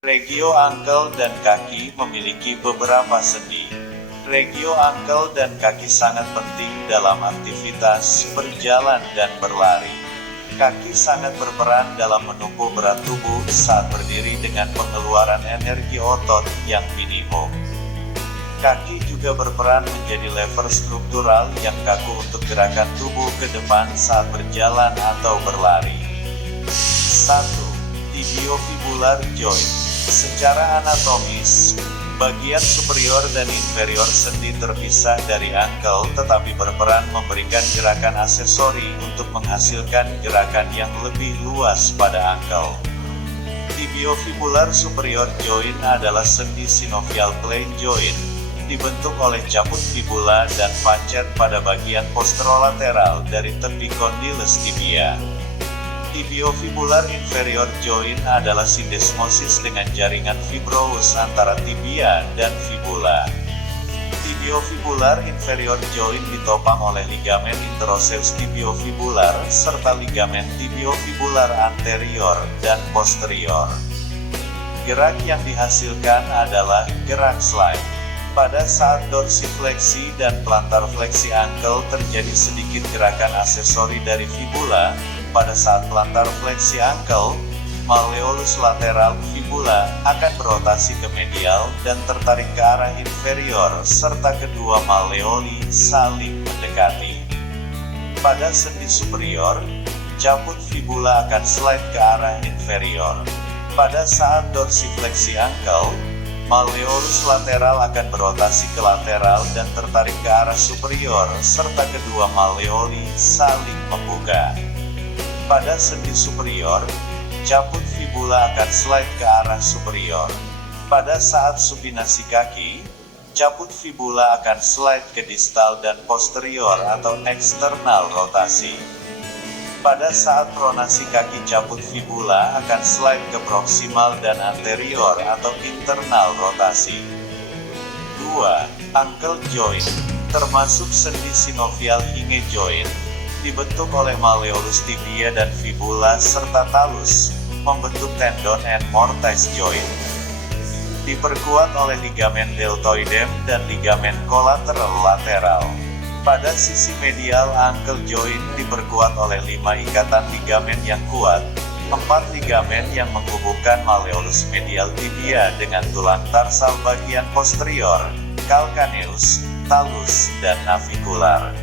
Regio ankle dan kaki memiliki beberapa sendi. Regio ankle dan kaki sangat penting dalam aktivitas berjalan dan berlari. Kaki sangat berperan dalam menumpu berat tubuh saat berdiri dengan pengeluaran energi otot yang minimum. Kaki juga berperan menjadi lever struktural yang kaku untuk gerakan tubuh ke depan saat berjalan atau berlari. 1. Tibiofibular joint. Secara anatomis, bagian superior dan inferior sendi terpisah dari ankle tetapi berperan memberikan gerakan aksesori untuk menghasilkan gerakan yang lebih luas pada ankle. Tibiofibular superior joint adalah sendi synovial plane joint, dibentuk oleh caput fibula dan pancet pada bagian posterolateral dari tepi condylus tibia. Tibiofibular inferior joint adalah sindesmosis dengan jaringan fibrous antara tibia dan fibula. Tibiofibular inferior joint ditopang oleh ligamen interosseus tibiofibular serta ligamen tibiofibular anterior dan posterior. Gerak yang dihasilkan adalah gerak slide. Pada saat dorsifleksi dan plantar fleksi ankle terjadi sedikit gerakan aksesori dari fibula. Pada saat plantar fleksi ankle, malleolus lateral fibula akan berotasi ke medial dan tertarik ke arah inferior serta kedua malleoli saling mendekati. Pada sendi superior, caput fibula akan slide ke arah inferior. Pada saat dorsifleksi ankle, malleolus lateral akan berotasi ke lateral dan tertarik ke arah superior serta kedua malleoli saling membuka. Pada sendi superior, caput fibula akan slide ke arah superior. Pada saat supinasi kaki, caput fibula akan slide ke distal dan posterior atau eksternal rotasi. Pada saat pronasi kaki, caput fibula akan slide ke proksimal dan anterior atau internal rotasi. 2. Ankle joint, termasuk sendi synovial hinge joint, dibentuk oleh malleolus tibia dan fibula serta talus, membentuk tendon and mortise joint. Diperkuat oleh ligamen deltoidem dan ligamen collateral lateral. Pada sisi medial ankle joint diperkuat oleh 5 ikatan ligamen yang kuat, 4 ligamen yang menghubungkan malleolus medial tibia dengan tulang tarsal bagian posterior, calcaneus, talus, dan navicular.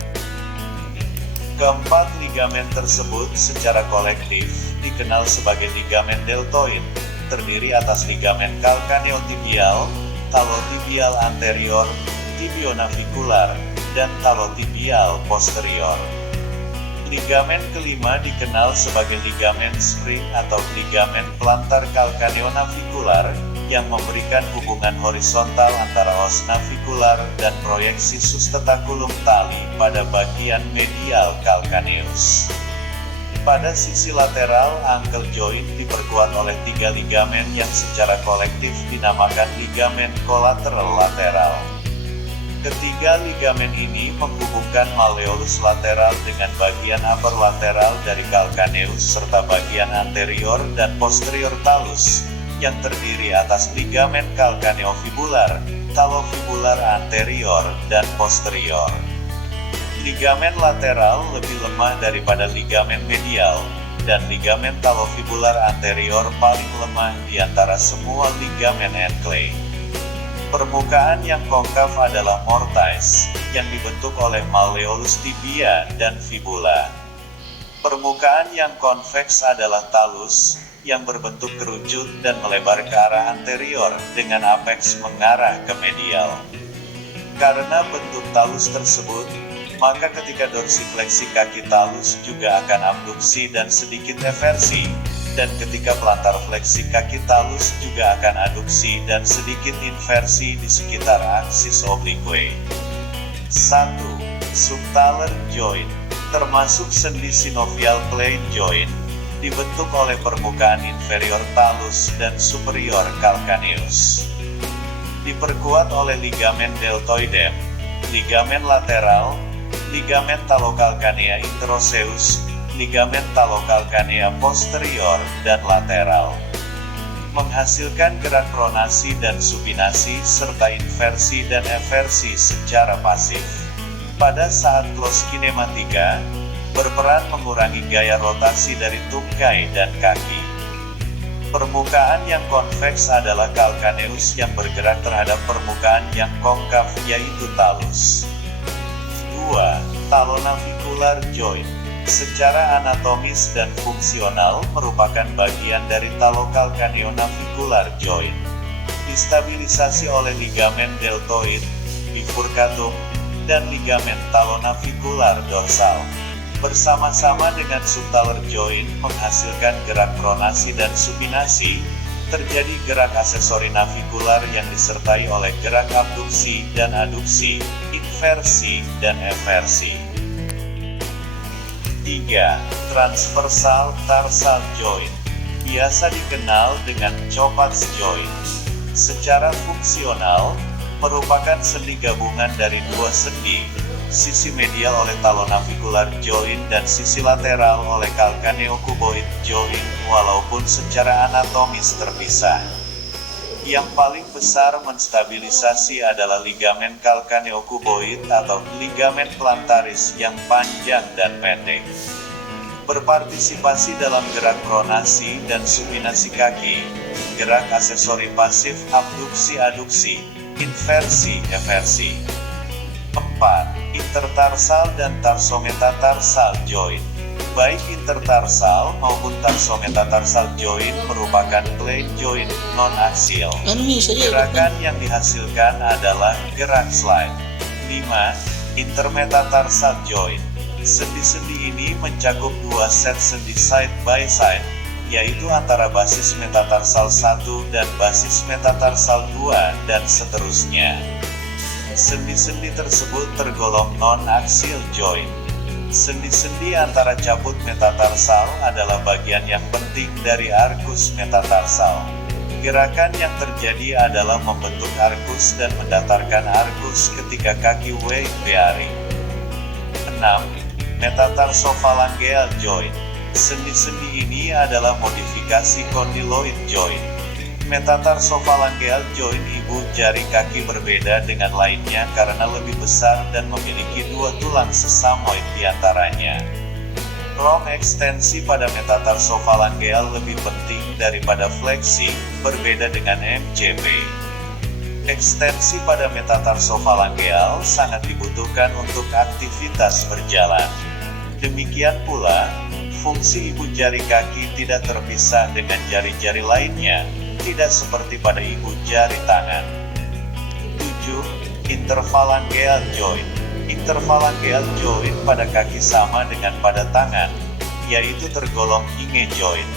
Keempat ligamen tersebut secara kolektif dikenal sebagai ligamen deltoid, terdiri atas ligamen calcaneotibial, talotibial anterior, tibionavikular, dan talotibial posterior. Ligamen kelima dikenal sebagai ligamen spring atau ligamen plantar calcaneonavikular, yang memberikan hubungan horizontal antara os navikular dan proyeksi sustentaculum tali pada bagian medial calcaneus. Pada sisi lateral, ankle joint diperkuat oleh 3 ligamen yang secara kolektif dinamakan ligamen collateral lateral. Ketiga ligamen ini menghubungkan malleolus lateral dengan bagian upper lateral dari calcaneus serta bagian anterior dan posterior talus, yang terdiri atas ligamen calcaneofibular, talofibular anterior, dan posterior. Ligamen lateral lebih lemah daripada ligamen medial, dan ligamen talofibular anterior paling lemah di antara semua ligamen and clay. Permukaan yang konkav adalah mortise, yang dibentuk oleh malleolus tibia dan fibula. Permukaan yang konveks adalah talus, yang berbentuk kerucut dan melebar ke arah anterior dengan apeks mengarah ke medial. Karena bentuk talus tersebut, maka ketika dorsifleksi kaki talus juga akan abduksi dan sedikit eversi, dan ketika plantar fleksi kaki talus juga akan aduksi dan sedikit inversi di sekitar aksis oblique. 1. Subtalar joint, termasuk sendi synovial plane joint, dibentuk oleh permukaan inferior talus dan superior calcaneus. Diperkuat oleh ligamen deltoidem, ligamen lateral, ligamen talocalcanea interosseus, ligamen talocalcanea posterior, dan lateral. menghasilkan gerak pronasi dan supinasi serta inversi dan eversi secara pasif. Pada saat close kinematika, berperan mengurangi gaya rotasi dari tungkai dan kaki. Permukaan yang konveks adalah kalkaneus yang bergerak terhadap permukaan yang konkav yaitu talus. 2. Talonavicular joint. Secara anatomis dan fungsional merupakan bagian dari talokalkaneonavicular joint. Distabilisasi oleh ligamen deltoid, bifurcatum, dan ligamen talonavicular dorsal. Bersama-sama dengan subtalar joint menghasilkan gerak pronasi dan supinasi, terjadi gerak aksesori navikular yang disertai oleh gerak abduksi dan aduksi, inversi dan eversi. 3. Transversal tarsal joint. Biasa dikenal dengan Chopard's joint. Secara fungsional, merupakan sendi gabungan dari dua sendi, sisi medial oleh talonavicular joint dan sisi lateral oleh calcaneocuboid joint, walaupun secara anatomis terpisah. Yang paling besar menstabilisasi adalah ligamen calcaneocuboid atau ligamen plantaris yang panjang dan pendek. Berpartisipasi dalam gerak pronasi dan supinasi kaki, gerak aksesori pasif abduksi-aduksi, inversi eversi. 4. Intertarsal dan tarsometatarsal joint. Baik intertarsal maupun tarsometatarsal joint merupakan plain joint non-axial. Gerakan yang dihasilkan adalah gerak slide. 5. Intermetatarsal joint. Sendi-sendi ini mencakup dua set sendi side by side, yaitu antara basis metatarsal 1 dan basis metatarsal 2 dan seterusnya. Sendi-sendi tersebut tergolong non-axial joint. Sendi-sendi antara cabut metatarsal adalah bagian yang penting dari arkus metatarsal. Gerakan yang terjadi adalah membentuk arkus dan mendatarkan arkus ketika kaki weight bearing. 6. Metatarsofalangeal joint. Sendi-sendi ini adalah modifikasi condyloid joint. Metatarsofalangeal joint ibu jari kaki berbeda dengan lainnya karena lebih besar dan memiliki dua tulang sesamoid di antaranya. Long ekstensi pada metatarsofalangeal lebih penting daripada fleksi, berbeda dengan MCP. Ekstensi pada metatarsofalangeal sangat dibutuhkan untuk aktivitas berjalan. Demikian pula, fungsi ibu jari kaki tidak terpisah dengan jari-jari lainnya, tidak seperti pada ibu jari tangan. 7. Interphalangeal joint. Interphalangeal joint pada kaki sama dengan pada tangan, yaitu tergolong hinge joint.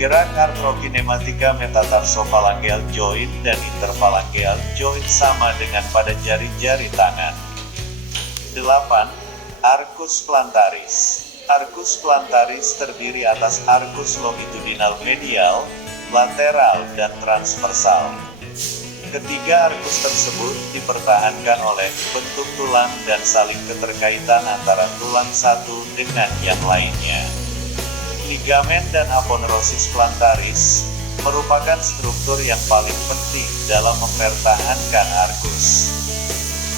Gerak arthrokinematika metatarsofalangeal joint dan interphalangeal joint sama dengan pada jari-jari tangan. 8. Arcus plantaris. Arcus plantaris terdiri atas arcus longitudinal medial, lateral, dan transversal. Ketiga arkus tersebut dipertahankan oleh bentuk tulang dan saling keterkaitan antara tulang satu dengan yang lainnya. Ligamen dan aponeurosis plantaris merupakan struktur yang paling penting dalam mempertahankan arkus.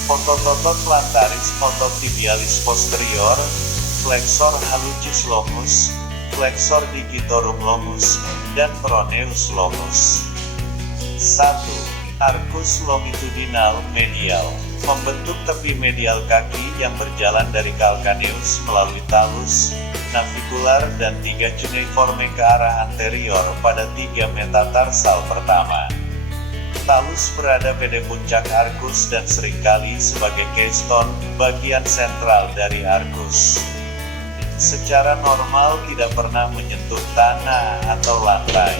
Otot-otot plantaris, otot tibialis posterior, flexor hallucis longus, flexor digitorum longus, dan proneus longus. 1. Arcus longitudinal medial. Membentuk tepi medial kaki yang berjalan dari calcaneus melalui talus, navicular, dan 3 cuneiforme ke arah anterior pada 3 metatarsal pertama. Talus berada pada puncak arkus dan seringkali sebagai keystone, bagian sentral dari arkus. Secara normal tidak pernah menyentuh tanah atau lantai.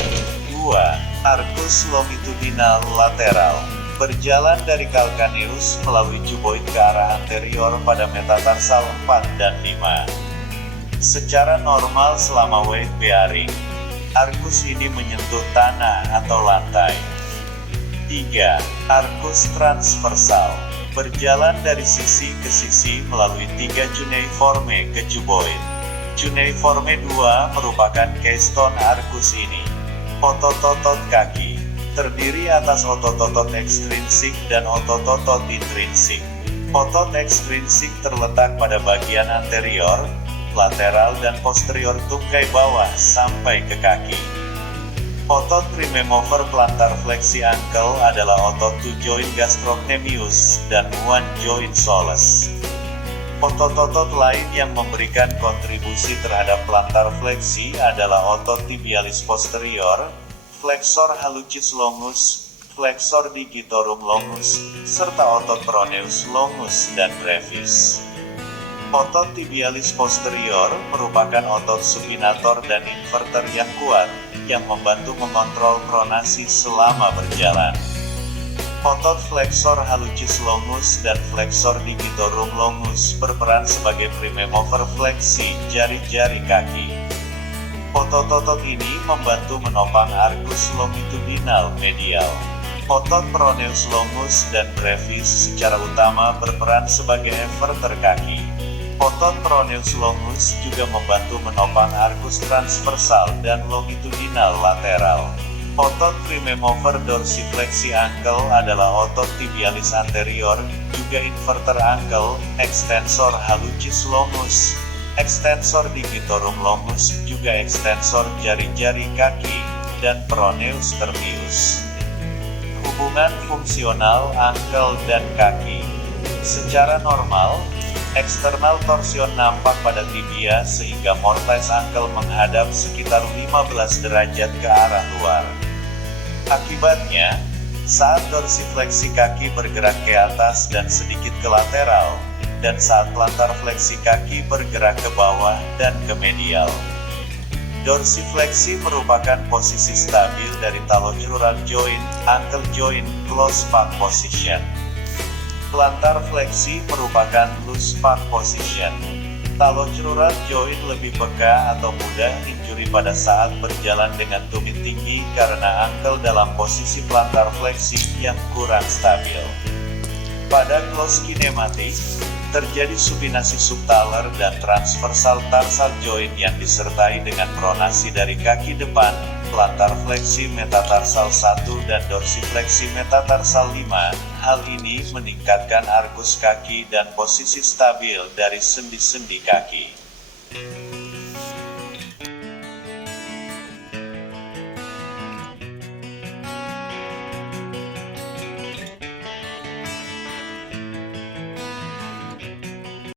2. Arcus longitudinal lateral. Berjalan dari calcaneus melalui cuboid ke arah anterior pada metatarsal 4 dan 5. Secara normal selama weight bearing, arkus ini menyentuh tanah atau lantai. 3. Arcus transversal. Berjalan dari sisi ke sisi melalui 3 cuneiforme ke cuboid. Cuneiforme 2 merupakan keystone arcus ini. Otot-otot kaki terdiri atas otot-otot ekstrinsik dan otot-otot intrinsik. Otot ekstrinsik terletak pada bagian anterior, lateral dan posterior tungkai bawah sampai ke kaki. Otot trimemover plantar fleksi ankle adalah otot two joint gastrocnemius dan one joint soleus. Otot-otot lain yang memberikan kontribusi terhadap plantar fleksi adalah otot tibialis posterior, flexor hallucis longus, flexor digitorum longus, serta otot peroneus longus dan brevis. Otot tibialis posterior merupakan otot supinator dan inverter yang kuat, yang membantu mengontrol pronasi selama berjalan. Otot flexor hallucis longus dan flexor digitorum longus berperan sebagai primemover fleksi jari-jari kaki. Otot-otot ini membantu menopang arcus longitudinal medial. Otot peroneus longus dan brevis secara utama berperan sebagai everter kaki. Otot peroneus longus juga membantu menopang arcus transversal dan longitudinal lateral. Otot trimemover dorsifleksi ankle adalah otot tibialis anterior, juga inverter ankle, extensor hallucis longus, extensor digitorum longus, juga extensor jari-jari kaki, dan peroneus tertius. Hubungan fungsional ankle dan kaki. Secara normal, eksternal torsion nampak pada tibia sehingga mortise ankle menghadap sekitar 15 derajat ke arah luar. Akibatnya, saat dorsifleksi kaki bergerak ke atas dan sedikit ke lateral, dan saat plantar fleksi kaki bergerak ke bawah dan ke medial. Dorsifleksi merupakan posisi stabil dari talocrural joint, ankle joint, close pack position. Plantar fleksi merupakan loose pack position. Talocrural joint lebih peka atau mudah injury pada saat berjalan dengan tumit tinggi karena ankle dalam posisi plantar fleksi yang kurang stabil. Pada close kinematik, terjadi supinasi subtalar dan transversal tarsal joint yang disertai dengan pronasi dari kaki depan, plantar fleksi metatarsal 1 dan dorsifleksi metatarsal 5. Hal ini meningkatkan arkus kaki dan posisi stabil dari sendi-sendi kaki.